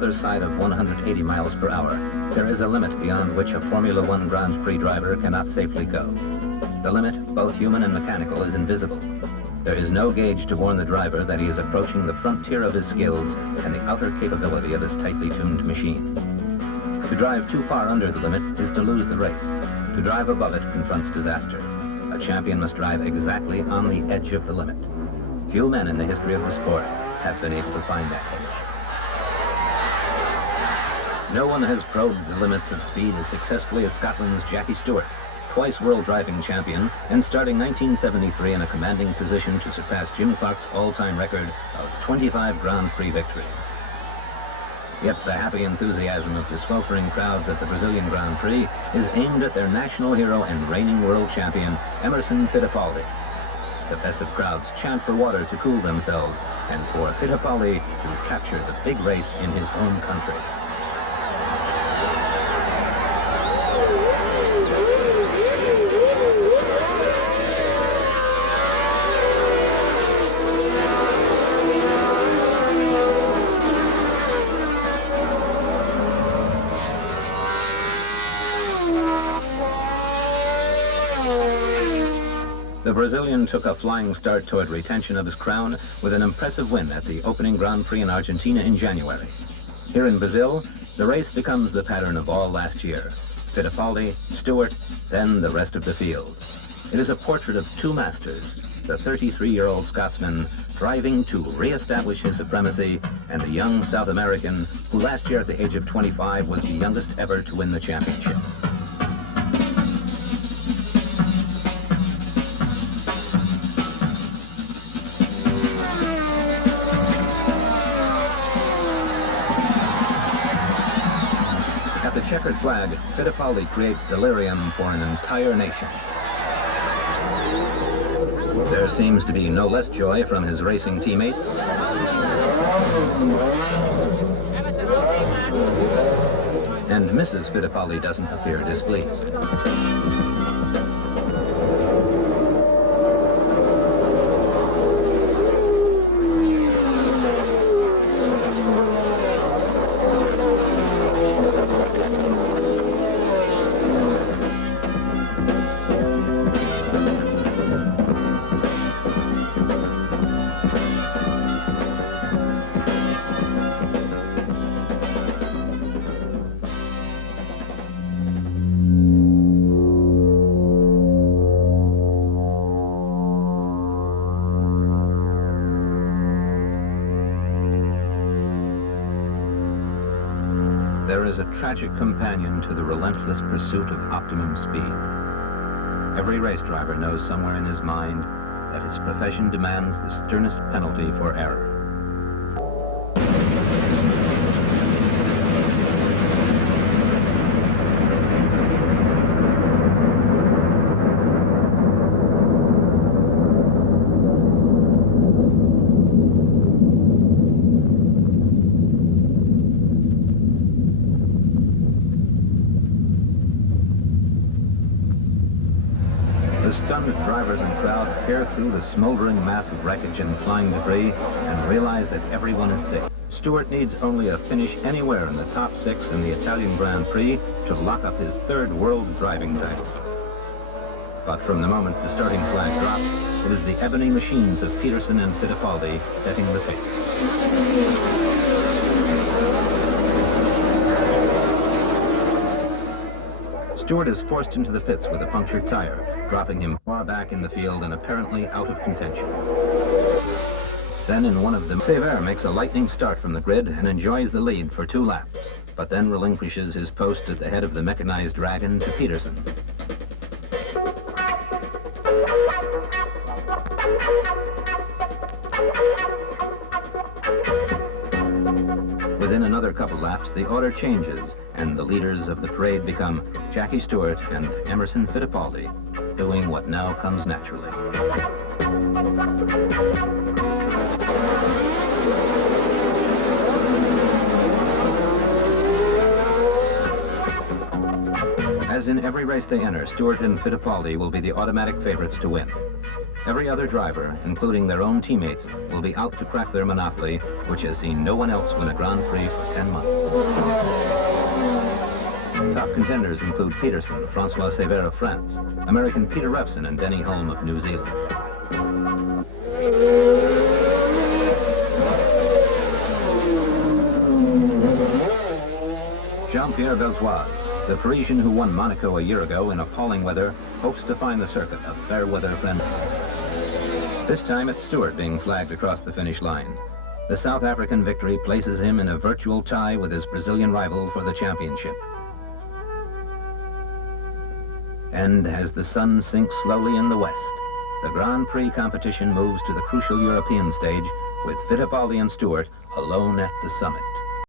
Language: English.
other side of 180 miles per hour, there is a limit beyond which a Formula One Grand Prix driver cannot safely go. The limit, both human and mechanical, is invisible. There is no gauge to warn the driver that he is approaching the frontier of his skills and the outer capability of his tightly tuned machine. To drive too far under the limit is to lose the race. To drive above it confronts disaster. A champion must drive exactly on the edge of the limit. Few men in the history of the sport have been able to find that edge. No one has probed the limits of speed as successfully as Scotland's Jackie Stewart, twice world driving champion, and starting 1973 in a commanding position to surpass Jim Clark's all-time record of 25 Grand Prix victories. Yet the happy enthusiasm of the sweltering crowds at the Brazilian Grand Prix is aimed at their national hero and reigning world champion, Emerson Fittipaldi. The festive crowds chant for water to cool themselves and for Fittipaldi to capture the big race in his home country. The Brazilian took a flying start toward retention of his crown with an impressive win at the opening Grand Prix in Argentina in January. Here in Brazil, the race becomes the pattern of all last year. Fittipaldi, Stewart, then the rest of the field. It is a portrait of two masters, the 33-year-old Scotsman driving to re-establish his supremacy, and a young South American who last year at the age of 25 was the youngest ever to win the championship. At the checkered flag, Fittipaldi creates delirium for an entire nation. There seems to be no less joy from his racing teammates. And Mrs. Fittipaldi doesn't appear displeased. There is a tragic companion to the relentless pursuit of optimum speed. Every race driver knows somewhere in his mind that his profession demands the sternest penalty for error. The stunned drivers and crowd peer through the smoldering mass of wreckage and flying debris and realize that everyone is safe. Stewart needs only a finish anywhere in the top 6 in the Italian Grand Prix to lock up his 3rd world driving title. But from the moment the starting flag drops, it is the ebony machines of Peterson and Fittipaldi setting the pace. Stewart is forced into the pits with a punctured tire, dropping him far back in the field and apparently out of contention. Then in one of them, Sever makes a lightning start from the grid and enjoys the lead for 2 laps, but then relinquishes his post at the head of the mechanized dragon to Peterson. Within another couple laps, the order changes, and the leaders of the parade become Jackie Stewart and Emerson Fittipaldi, doing what now comes naturally. As in every race they enter, Stewart and Fittipaldi will be the automatic favorites to win. Every other driver, including their own teammates, will be out to crack their monopoly, which has seen no one else win a Grand Prix for 10 months. Top contenders include Peterson, Francois Sever of France, American Peter Revson, and Denny Hulme of New Zealand. Jean-Pierre Beltoise, the Parisian who won Monaco a year ago in appalling weather, hopes to find the circuit a fair weather friend. This time it's Stewart being flagged across the finish line. The South African victory places him in a virtual tie with his Brazilian rival for the championship. And as the sun sinks slowly in the west, the Grand Prix competition moves to the crucial European stage with Fittipaldi and Stewart alone at the summit.